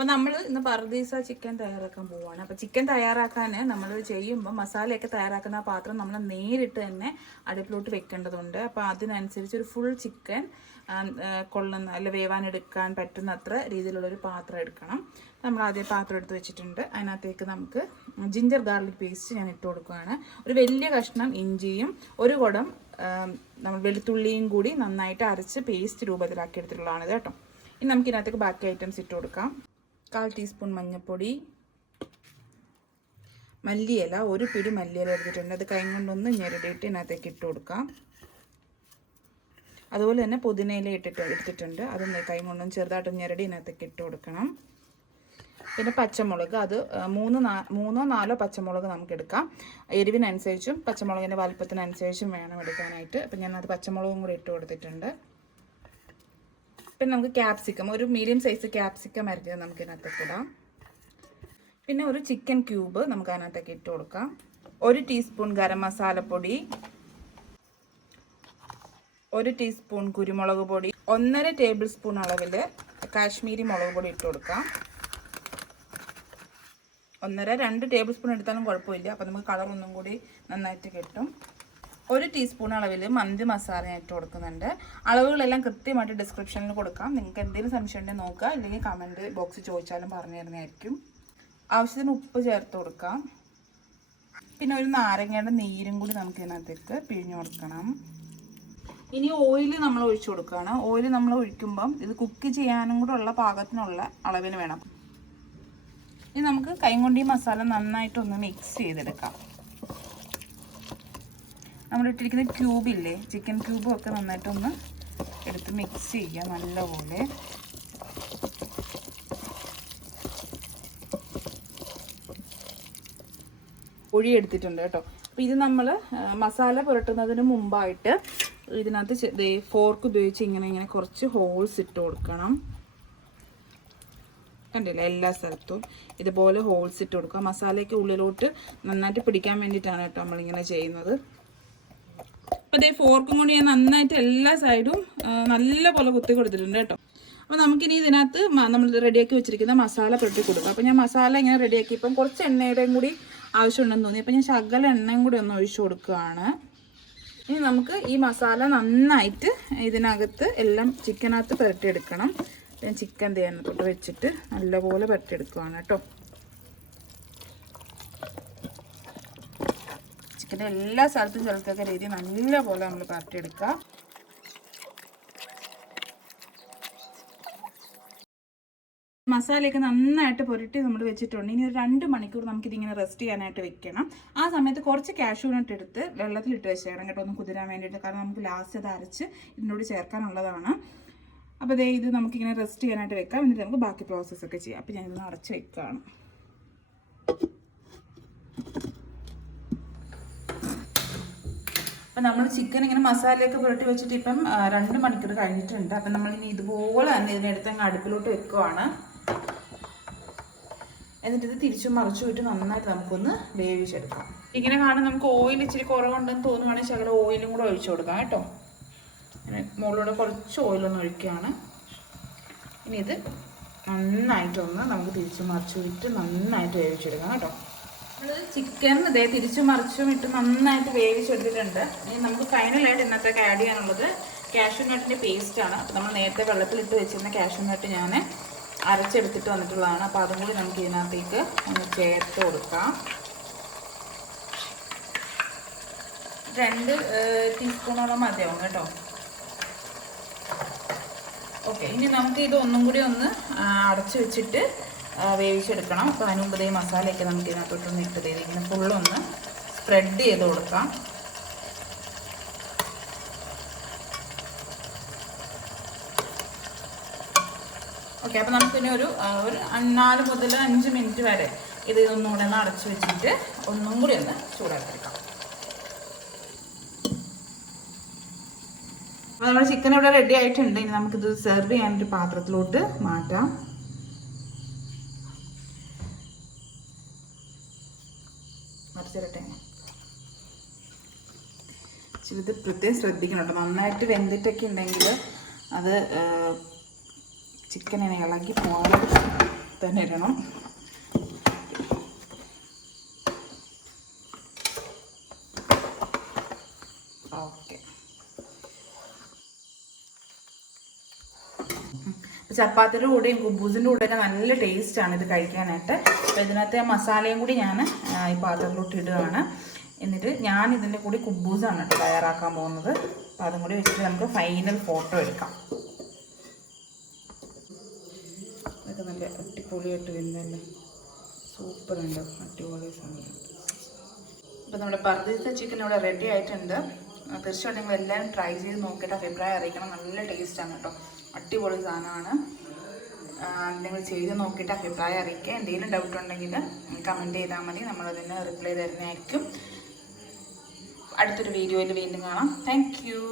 അപ്പോൾ നമ്മൾ ഇന്ന് പറുദീസ ചിക്കൻ തയ്യാറാക്കാൻ പോവുകയാണ്. അപ്പോൾ ചിക്കൻ തയ്യാറാക്കാൻ നമ്മൾ ചെയ്യുമ്പോൾ മസാലയൊക്കെ തയ്യാറാക്കുന്ന ആ പാത്രം നമ്മൾ നേരിട്ട് തന്നെ അടുപ്പിലോട്ട് വെക്കേണ്ടതുണ്ട്. അപ്പോൾ അതിനനുസരിച്ച് ഒരു ഫുൾ ചിക്കൻ കൊള്ളുന്ന അല്ല വേവാനെടുക്കാൻ പറ്റുന്നത്ര രീതിയിലുള്ളൊരു പാത്രം എടുക്കണം. നമ്മൾ ആദ്യം പാത്രം എടുത്ത് വെച്ചിട്ടുണ്ട്. അതിനകത്തേക്ക് നമുക്ക് ജിഞ്ചർ ഗാർലിക് പേസ്റ്റ് ഞാൻ ഇട്ട് കൊടുക്കുകയാണ്. ഒരു വലിയ കഷ്ണം ഇഞ്ചിയും ഒരു കുടം നമ്മൾ വെളുത്തുള്ളിയും കൂടി നന്നായിട്ട് അരച്ച് പേസ്റ്റ് രൂപത്തിലാക്കി എടുത്തിട്ടുള്ളതാണ് കേട്ടോ. ഇനി നമുക്ക് ഇതിനകത്തേക്ക് ബാക്കി ഐറ്റംസ് ഇട്ട് കൊടുക്കാം. 1/4 ടീസ്പൂൺ മഞ്ഞൾപ്പൊടി, മല്ലിയില, ഒരു പിടി മല്ലിയില എടുത്തിട്ടുണ്ട്. അത് കൈ കൊണ്ടൊന്ന് ഞെരടിയിട്ട് ഇതിനകത്തേക്ക് ഇട്ട് കൊടുക്കാം. അതുപോലെ തന്നെ പുതിനയില എടുത്തിട്ടുണ്ട്. അതൊന്ന് കൈ കൊണ്ടൊന്ന് ചെറുതായിട്ട് ഞെരടി ഇതിനകത്തേക്ക് ഇട്ട് കൊടുക്കണം. പിന്നെ പച്ചമുളക്, അത് 3-4 പച്ചമുളക് നമുക്ക് എടുക്കാം. എരിവിനനുസരിച്ചും പച്ചമുളകിൻ്റെ വലുപ്പത്തിനനുസരിച്ചും വേണം എടുക്കാനായിട്ട്. അപ്പം ഞാനത് പച്ചമുളകും കൂടി ഇട്ട് കൊടുത്തിട്ടുണ്ട്. പിന്നെ നമുക്ക് ക്യാപ്സിക്കം, ഒരു മീഡിയം സൈസ് ക്യാപ്സിക്കം അരിഞ്ഞത് നമുക്ക് ഇതിനകത്തേക്ക് ഇടാം. പിന്നെ ഒരു ചിക്കൻ ക്യൂബ് നമുക്ക് അതിനകത്തേക്ക് ഇട്ട് കൊടുക്കാം. 1 ടീസ്പൂൺ ഗരം മസാലപ്പൊടി, 1 ടീസ്പൂൺ കുരുമുളക് പൊടി, 1.5 ടേബിൾ സ്പൂൺ അളവിൽ കാശ്മീരി മുളക് പൊടി ഇട്ട് കൊടുക്കാം. 1.5-2 ടേബിൾ സ്പൂൺ എടുത്താലും കുഴപ്പമില്ല. അപ്പോൾ നമുക്ക് കളർ ഒന്നും കൂടി നന്നായിട്ട് കിട്ടും. 1 ടീസ്പൂൺ അളവിൽ മന്തി മസാല ഇട്ട് കൊടുക്കുന്നുണ്ട്. അളവുകളെല്ലാം കൃത്യമായിട്ട് ഡിസ്ക്രിപ്ഷനിൽ കൊടുക്കാം. നിങ്ങൾക്ക് എന്തെങ്കിലും സംശയം ഉണ്ടെങ്കിൽ നോക്കുക, ഇല്ലെങ്കിൽ കമൻറ്റ് ബോക്സിൽ ചോദിച്ചാലും പറഞ്ഞു തരുന്നതായിരിക്കും. ആവശ്യത്തിന് ഉപ്പ് ചേർത്ത് കൊടുക്കാം. പിന്നെ ഒരു നാരങ്ങയുടെ നീരും കൂടി നമുക്ക് ഇതിനകത്തേക്ക് പിഴിഞ്ഞു കൊടുക്കണം. ഇനി ഓയിൽ നമ്മൾ ഒഴിച്ചു കൊടുക്കുകയാണ്. ഓയിൽ നമ്മൾ ഒഴിക്കുമ്പം ഇത് കുക്ക് ചെയ്യാനും കൂടെ ഉള്ള പാകത്തിനുള്ള അളവിന് വേണം. ഇനി നമുക്ക് കൈ കൊണ്ട് ഈ മസാല നന്നായിട്ടൊന്ന് മിക്സ് ചെയ്തെടുക്കാം. നമ്മൾ ഇട്ടിരിക്കുന്ന ക്യൂബില്ലേ, ചിക്കൻ ക്യൂബും ഒക്കെ നന്നായിട്ടൊന്ന് എടുത്ത് മിക്സ് ചെയ്യുക നല്ലപോലെ. പൊടി എടുത്തിട്ടുണ്ട് കേട്ടോ. അപ്പോൾ ഇത് നമ്മൾ മസാല പുരട്ടുന്നതിന് മുമ്പായിട്ട് ഇതിനകത്ത് ഫോർക്ക് ഉപയോഗിച്ച് ഇങ്ങനെ കുറച്ച് ഹോൾസ് ഇട്ട് കൊടുക്കണം. കണ്ടില്ല, എല്ലാ സ്ഥലത്തും ഇതുപോലെ ഹോൾസ് ഇട്ട് കൊടുക്കുക. മസാലയ്ക്ക് ഉള്ളിലോട്ട് നന്നായിട്ട് പിടിക്കാൻ വേണ്ടിയിട്ടാണ് കേട്ടോ നമ്മളിങ്ങനെ ചെയ്യുന്നത്. അപ്പോൾ ഇതേ ഫോർക്കും കൊണ്ട് ഞാൻ നന്നായിട്ട് എല്ലാ സൈഡും നല്ലപോലെ കുത്തി കൊടുത്തിട്ടുണ്ട് കേട്ടോ. അപ്പോൾ നമുക്കിനി ഇതിനകത്ത് നമ്മൾ റെഡിയാക്കി വെച്ചിരിക്കുന്ന മസാല പുരട്ടി കൊടുക്കുക. അപ്പോൾ ഞാൻ മസാല ഇങ്ങനെ റെഡിയാക്കി ഇപ്പം കുറച്ച് എണ്ണയുടെയും കൂടി ആവശ്യമുണ്ടെന്ന് തോന്നി. അപ്പോൾ ഞാൻ ശകല എണ്ണയും കൂടി ഒന്ന് ഒഴിച്ചു കൊടുക്കുകയാണ്. ഇനി നമുക്ക് ഈ മസാല നന്നായിട്ട് ഇതിനകത്ത് എല്ലാം ചിക്കനകത്ത് പുരട്ടിയെടുക്കണം. ഞാൻ ചിക്കൻ തേനത്തോട്ട് വെച്ചിട്ട് നല്ലപോലെ പുരട്ടിയെടുക്കുകയാണ് കേട്ടോ. ചിക്കൻ്റെ എല്ലാ സ്ഥലത്തും ചേർക്കൊക്കെ രീതി നല്ലപോലെ നമ്മൾ പുരട്ടിയെടുക്കുക. മസാലയൊക്കെ നന്നായിട്ട് പുരട്ടി നമ്മൾ വെച്ചിട്ടുണ്ട്. ഇനി ഒരു 2 മണിക്കൂർ നമുക്കിതിങ്ങനെ റെസ്റ്റ് ചെയ്യാനായിട്ട് വെക്കണം. ആ സമയത്ത് കുറച്ച് കാഷ്യൂനട്ട് എടുത്ത് വെള്ളത്തിലിട്ട് വെച്ചേക്കണം കേട്ടോ, ഒന്ന് കുതിരാൻ വേണ്ടിയിട്ട്. കാരണം നമുക്ക് ലാസ്റ്റ് അത് അരച്ച് ഇതിനോട് ചേർക്കാനുള്ളതാണ്. അപ്പോൾ ദേ ഇത് നമുക്കിങ്ങനെ റെസ്റ്റ് ചെയ്യാനായിട്ട് വെക്കാം. എന്നിട്ട് നമുക്ക് ബാക്കി പ്രോസസ്സൊക്കെ ചെയ്യാം. അപ്പോൾ ഞാനിതൊന്ന് അടച്ച് വെക്കുകയാണ്. അപ്പം നമ്മൾ ചിക്കൻ ഇങ്ങനെ മസാലയൊക്കെ പുരട്ടി വെച്ചിട്ട് ഇപ്പം 2 മണിക്കൂർ കഴിഞ്ഞിട്ടുണ്ട്. അപ്പം നമ്മളിനി ഇതുപോലെ തന്നെ ഇതിനെടുത്ത് അങ്ങ് അടുപ്പിലോട്ട് വെക്കുവാണ്. എന്നിട്ട് ഇത് തിരിച്ചും മറിച്ചു വിട്ട് നന്നായിട്ട് നമുക്കൊന്ന് വേവിച്ചെടുക്കാം. ഇങ്ങനെ കാണാൻ നമുക്ക് ഓയിൽ ഇച്ചിരി കുറവുണ്ടെന്ന് തോന്നുവാണെങ്കിൽ ശകലം ഓയിലും കൂടെ ഒഴിച്ചു കൊടുക്കാം കേട്ടോ. മുകളിലൂടെ കുറച്ച് ഓയിലൊന്ന് ഒഴിക്കുകയാണ്. ഇനി ഇത് നന്നായിട്ടൊന്ന് നമുക്ക് തിരിച്ചു മറിച്ചു വിട്ട് നന്നായിട്ട് വേവിച്ചെടുക്കാം കേട്ടോ. നമ്മൾ ചിക്കൻ ഇതേ തിരിച്ചു മറിച്ചും ഇട്ട് നന്നായിട്ട് വേവിച്ചെടുത്തിട്ടുണ്ട്. ഇനി നമുക്ക് ഫൈനലായിട്ട് ഇന്നത്തേക്ക് ആഡ് ചെയ്യാനുള്ളത് കാഷ്യൂനട്ടിൻ്റെ പേസ്റ്റാണ്. അപ്പോൾ നമ്മൾ നേരത്തെ വെള്ളത്തിലിട്ട് വെച്ചിരുന്ന കാഷ്യൂനട്ട് ഞാൻ അരച്ചെടുത്തിട്ട് വന്നിട്ടുള്ളതാണ്. അപ്പോൾ അതും കൂടി നമുക്ക് ഇതിനകത്തേക്ക് ഒന്ന് ചേർത്ത് കൊടുക്കാം. 2 ടീസ്പൂണോളം മതിയാവും കേട്ടോ. ഓക്കെ, ഇനി നമുക്ക് ഇത് ഒന്നും കൂടി ഒന്ന് അടച്ചു വെച്ചിട്ട് വേവിച്ചെടുക്കണം. അപ്പോൾ അതിന് മുമ്പ് ഈ മസാലയൊക്കെ നമുക്ക് ഇതിനകത്തോട്ടൊന്ന് ഇട്ട് ഇങ്ങനെ ഫുള്ളൊന്ന് സ്പ്രെഡ് ചെയ്ത് കൊടുക്കാം. ഓക്കെ, അപ്പോൾ നമുക്കിനി ഒരു 4 മുതൽ 5 മിനിറ്റ് വരെ ഇത് ഒന്നുകൂടെ ഒന്ന് അടച്ചു വെച്ചിട്ട് ഒന്നും കൂടി ഒന്ന് ചൂടാക്കിയെടുക്കാം. അപ്പോൾ നമ്മുടെ ചിക്കൻ ഇവിടെ റെഡി ആയിട്ടുണ്ട്. ഇനി നമുക്കിത് സെർവ് ചെയ്യാനൊരു പാത്രത്തിലോട്ട് മാറ്റാം. മറിച്ചിരട്ടെ. ഇത് പ്രത്യേകം ശ്രദ്ധിക്കണം കേട്ടോ. നന്നായിട്ട് വെന്തിട്ടൊക്കെ ഉണ്ടെങ്കിൽ അത് ചിക്കൻ ഇളകി പോകാൻ തന്നെ ഇടണം. ഓക്കെ, ചപ്പാത്തിയുടെ കൂടെയും കുബൂസിൻ്റെ കൂടെയൊക്കെ നല്ല ടേസ്റ്റാണ് ഇത് കഴിക്കാനായിട്ട്. അപ്പോൾ ഇതിനകത്തെ മസാലയും കൂടി ഞാൻ ഈ പാത്രത്തിലോട്ട് ഇടുകയാണ്. എന്നിട്ട് ഞാൻ ഇതിൻ്റെ കൂടി കുബൂസാണ് കേട്ടോ തയ്യാറാക്കാൻ പോകുന്നത്. അപ്പോൾ അതും കൂടി വെച്ചിട്ട് നമുക്ക് ഫൈനൽ ഫോട്ടോ എടുക്കാം. ഇതൊക്കെ നല്ല അടിപൊളിയായിട്ട് വരുന്നതല്ലേ, സൂപ്പറുണ്ട്, അടിപൊളി സാധനം. അപ്പോൾ നമ്മുടെ പർദീസ ചിക്കൻ ഇവിടെ റെഡി ആയിട്ടുണ്ട്. തീർച്ചയായിട്ടും നിങ്ങൾ എല്ലാവരും ട്രൈ ചെയ്ത് നോക്കിയിട്ട് അഭിപ്രായം അറിയിക്കണം. നല്ല ടേസ്റ്റാണ് കേട്ടോ, അടിപൊളി സാധനമാണ്. നിങ്ങൾ ചെയ്ത് നോക്കിയിട്ട് അഭിപ്രായം അറിയിക്കുക. എന്തെങ്കിലും ഡൗട്ട് ഉണ്ടെങ്കിൽ കമൻറ്റ് ചെയ്താൽ മതി, നമ്മളതിന് റിപ്ലൈ തരുന്നതായിരിക്കും. അടുത്തൊരു വീഡിയോയിൽ വീണ്ടും കാണാം. Thank you.